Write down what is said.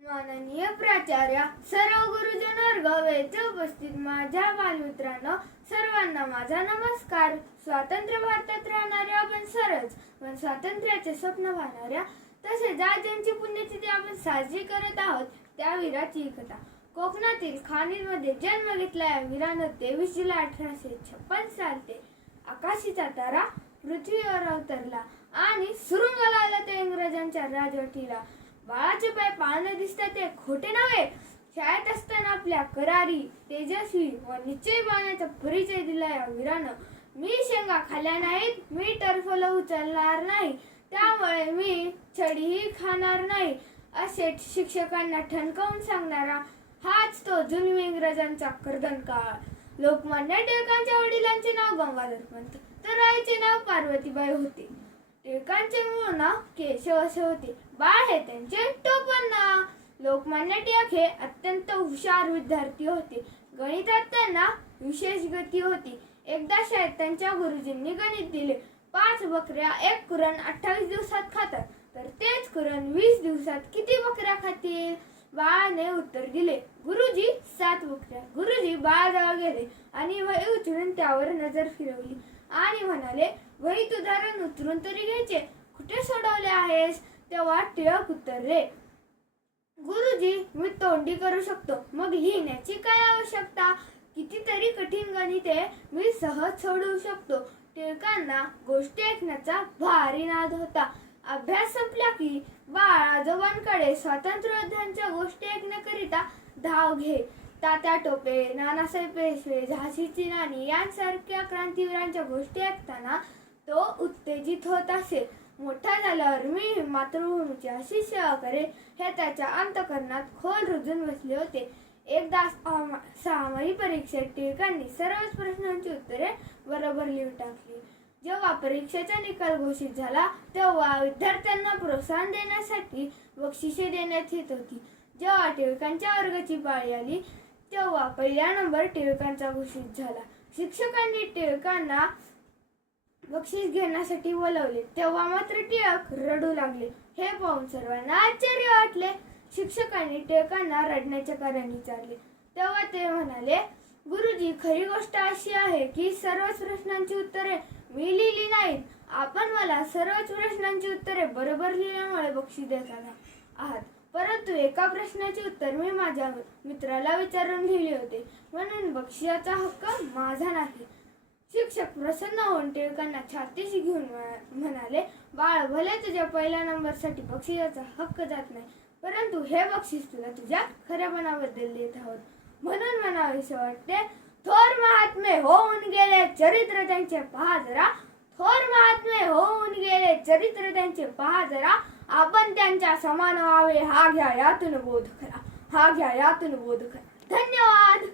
माननीय प्राचार्य, सर्व गुरुजन वर्ग व येथे उपस्थित माझ्या बालमित्रांनो, सर्वांना माझा नमस्कार. स्वातंत्र्य भारतात राहणाऱ्या आपण सर्वच पण स्वातंत्र्याचे स्वप्न पाहणाऱ्या, तसेच आज ज्यांची पुण्यतिथी आपण साजरी करत आहोत त्या वीराची ही कथा. कोकणातील खाणीमध्ये जन्म घेतला या वीरानं 23 जुलै 1856 साली आकाशीचा तारा पृथ्वीवर अवतरला आणि सुरुंग लावला ते इंग्रजांच्या राजवटीला. बाळाचे पाय पाळणे दिसतात ते खोटे नव्हे. शाळेत असताना आपल्या करारी, तेजस्वी व निश्चयी बाणाचा परिचय दिला या वीरानं. मी शेंगा खाल्ल्या नाहीत, मी टरफल उचलणार नाही, त्यामुळे मी छडीही खाणार नाही, असे शिक्षकांना ठणकावून सांगणारा हाच तो जुलमी इंग्रजांचा कर्दनकाळ. लोकमान्य टिळकांच्या वडिलांचे नाव गंगाधर पंत तर आईचे नाव पार्वतीबाई होते. टिळकांचे मूळ नाव केशव असे होते. बाळ हे त्यांचे टोपण नाव. लोकमान्य टिळक हे अत्यंत हुशार विद्यार्थी होते. गणितात त्यांना विशेष गती होती. एकदा शाळेत त्यांच्या गुरुजींनी गणित दिले. 5 बकऱ्या 1 कुरण 28 दिवसात खातात, तर तेच कुरण 20 दिवसात किती बकऱ्या खातील? बाळाने उत्तर दिले, गुरुजी 7 बकऱ्या. गुरुजी बाळाजवळ गेले आणि वही उचलून त्यावर नजर फिरवली आणि म्हणाले, वहीत उदाहरण उतरून तरी घ्यायचे, कुठे सोडवले आहेस? तेव्हा टिळक उत्तरले, गुरुजी मी तोंडी करू शकतो, मग लिहिण्याची काय आवश्यकता? कितीतरी कठीण गणिते मी सहज सोडवू शकतो. टिळकांना गोष्टी ऐकण्याचा भारी नाद होता. अभ्यास संपला की बाळ आजोबांकडे स्वातंत्र्योद्धांच्या गोष्टी ऐकण्याकरिता धाव घे. तात्या टोपे, नानासाहेब पेशवे, झाशीची राणी यांसारख्या क्रांतिवीरांच्या गोष्टी ऐकताना तो उत्तेजित होत असे. मोठा झाल्यावर मी मातृभूमीची अशी सेवा करेल हे त्याच्या अंतःकरणात खोल रुजून बसले होते. एकदा 6वी परीक्षेत टिळकांनी सर्वच प्रश्नांची उत्तरे बरोबर लिहून टाकली. जेव्हा परीक्षेचा निकाल घोषित झाला तेव्हा विद्यार्थ्यांना प्रोत्साहन देण्यासाठी बक्षिसे देण्यात येत होती. जेव्हा टिळकांच्या वर्गाची पाळी आली तेव्हा पहिला नंबर टिळकांचा घोषित झाला. शिक्षकांनी टिळकांना बक्षीस घेण्यासाठी बोलवले तेव्हा मात्र टिळक रडू लागले. हे पाहून सर्वांना आश्चर्य वाटले. शिक्षकांनी टिळकांना रडण्याचे कारण विचारले तेव्हा ते म्हणाले, गुरुजी खरी गोष्ट अशी आहे की सर्वच प्रश्नांची उत्तरे मी लिहिली नाहीत. आपण मला सर्वच प्रश्नांची उत्तरे बरोबर लिहिल्यामुळे बक्षीस देत आहात, परंतु एका प्रश्नाचे उत्तर मी माझ्या मित्राला विचारून लिहिले होते, म्हणून बक्षिसाचा हक्क माझा नाही. शिक्षक प्रसन्न होऊन टिळकांना छातीशी घेऊन म्हणाले, बाळ भले तुझ्या पहिल्या नंबरसाठी बक्षिसाचा हक्क जात नाही, परंतु हे बक्षीस तुला तुझ्या खऱ्यापणाबद्दल देत आहोत. म्हणून म्हणावेसे वाटते, थोर महात्मे होऊन गेले चरित्र त्यांचे पहा जरा. थोर महात्मे होऊन गेले चरित्र त्यांचे पहा जरा. आपण त्यांच्या समान व्हावे हा घ्या यातून बोध करा. हा घ्या यातून बोध करा. धन्यवाद.